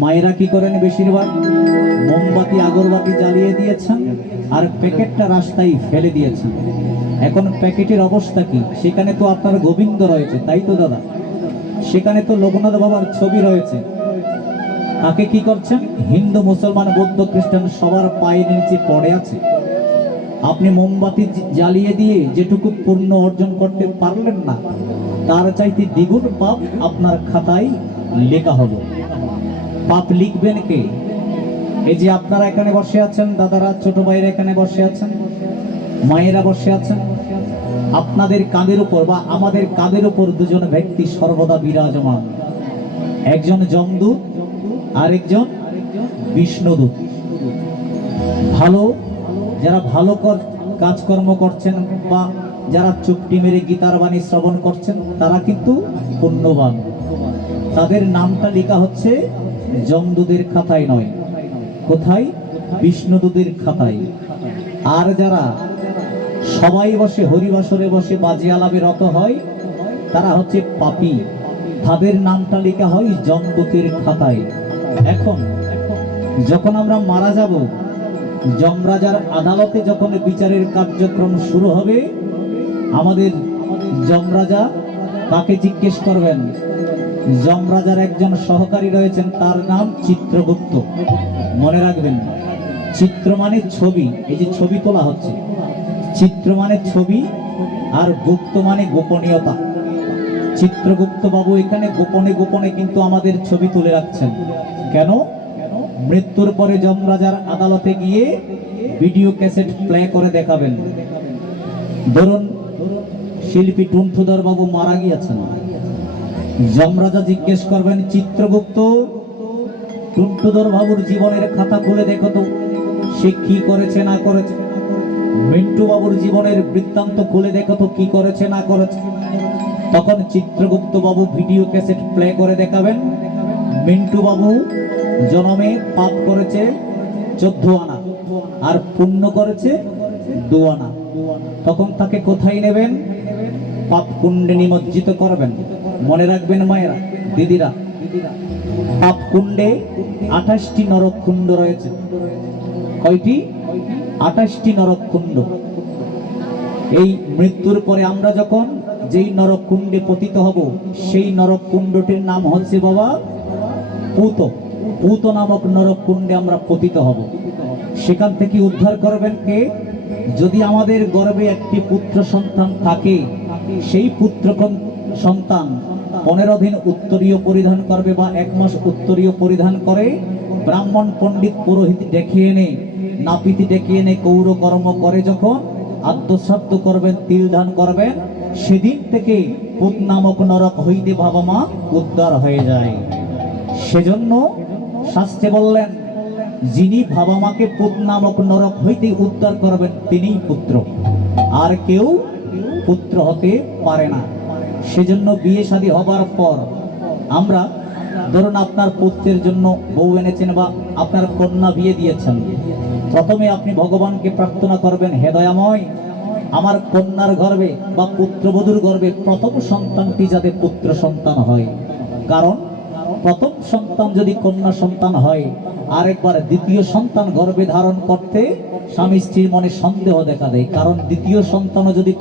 মায়েরা কি করেন বেশিরভাগ? মোমবাতি, আগরবাতি জ্বালিয়ে দিয়েছেন আর প্যাকেটটা রাস্তায় ফেলে দিয়েছেন। এখন প্যাকেটের অবস্থা কি? সেখানে তো আপনার গোবিন্দ রয়েছে, তাই তো দাদা? সেখানে তো লোকনাথ বাবার ছবি রয়েছে। তাকে কি করছেন? হিন্দু, মুসলমান, বৌদ্ধ, খ্রিস্টান সবার পায়ের নিচে পড়ে আছে। আপনি মোমবাতি জ্বালিয়ে দিয়ে যেটুকু পূর্ণ অর্জন করতে পারলেন না, তার চাইতে দ্বিগুণ পাপ আপনার খাতায় লেখা হবে পাপ লিখবেন কে? এই যে আপনারা এখানে বসে আছেন, দাদারা, ছোট ভাইরা এখানে বসে আছেন, মায়েরা বসে আছেন, আপনাদের কাঁধের উপর বা আমাদের কাঁধের উপর দুজন ব্যক্তি সর্বদা বিরাজমান। একজন যমদূত আরেকজন বিষ্ণুদূত। ভালো, যারা ভালো কর- কাজকর্ম করছেন বা যারা চুপটি মেরে গীতার বাণী শ্রবণ করছেন, তারা কিন্তু পুণ্যবান। তাদের নামটা লেখা হচ্ছে যমদূদের খাতায় নয়। কোথায়? বিষ্ণুদুদের খাতায়। আর যারা সবাই বসে, হরিবাসরে বসে বাজে আলাপে রত হয়, তারা হচ্ছে পাপী। তাদের নামটা লেখা হয় যমদূতের খাতায়। এখন, যখন আমরা মারা যাব, যমরাজার আদালতে যখন বিচারের কার্যক্রম শুরু হবে, আমাদের যমরাজা তাকে জিজ্ঞেস করবেন, যমরাজার একজন সহকারী রয়েছেন, তার নাম চিত্রগুপ্ত। মনে রাখবেন, চিত্র মানে ছবি, এই যে ছবি তোলা হচ্ছে। চিত্র মানে ছবি আর গুপ্ত মানে গোপনীয়তা। চিত্রগুপ্ত বাবু এখানে গোপনে গোপনে কিন্তু আমাদের ছবি তুলে রাখছেন। কেন? মৃত্যুর পরে যমরাজার আদালতে গিয়ে ভিডিও ক্যাসেট প্লে করে দেখাবেন। ধরুন শিল্পী টুনঠুদার বাবু মারা গিয়েছেন। যমরাজা জিজ্ঞেস করবেন, চিত্রগুপ্ত টুনটুদর বাবুর জীবনের খাতা খুলে দেখো তো, সে কি করেছে না করেছে? মিন্টু বাবুর জীবনের বৃত্তান্ত খুলে দেখো তো, কি করেছে না করেছে? তখন চিত্রগুপ্ত বাবু ভিডিও ক্যাসেট প্লে করে দেখাবেন। মিন্টু বাবু জনমে পাপ করেছে চোদ্দ আনা আর পুণ্য করেছে দু আনা। তখন তাকে কোথায় নেবেন? পাপ কুণ্ডে নিমজ্জিত করবেন। মনে রাখবেন মায়েরা, দিদিরা, পাপ কুণ্ডে আঠাশটি নরক কুণ্ড রয়েছে। কয়টি? আঠাশটি নরক কুণ্ড। এই মৃত্যুর পরে আমরা যখন যেই নরক কুণ্ডে পতিত হব, সেই নরক কুণ্ডটির নাম হচ্ছে বাবা পুত। পুত নামক নরক কুণ্ডে আমরা পতিত হব। সেখান থেকে উদ্ধার করবেন কে? যদি আমাদের গর্বে একটি পুত্র সন্তান থাকে সেই পুত্র সন্তান পনেরো দিন উত্তরীয় পরিধান করবে বা এক মাস উত্তরীয় পরিধান করে, ব্রাহ্মণ পণ্ডিত পুরোহিত ডেকে এনে, নাপিতি ডেকে এনে কৌর কর্ম করে যখন আদ্যশ্রাদ্ধ করবেন, তিল ধান করবেন, সেদিন থেকে পুত নামক নরক হইতে বাবা মা উদ্ধার হয়ে যায়। সেজন্য শাস্ত্রে বললেন, যিনি বাবা মাকে পুত নামক নরক হইতে উদ্ধার করবেন, তিনিই পুত্র। আর কেউ পুত্র হতে পারে না। সেজন্য বিয়ে শাদী হবার পর আমরা, ধরুন আপনার পুত্রের জন্য বউ এনেছেন বা আপনার কন্যা বিয়ে দিয়েছেন, প্রথমে আপনি ভগবানকে প্রার্থনা করবেন, হে দয়াময়, আমার কন্যার গর্ভে বা পুত্রবধূর গর্ভে প্রথম সন্তানটি যাতে পুত্র সন্তান হয়। কারণ, প্রথম সন্তান যদি কন্যা সন্তান হয়, আরেকবার দ্বিতীয় সন্তান গর্ভে ধারণ করতে স্বামী স্ত্রীর মনে সন্দেহ দেখা দেয়। কারণ দ্বিতীয় সন্তানও যদি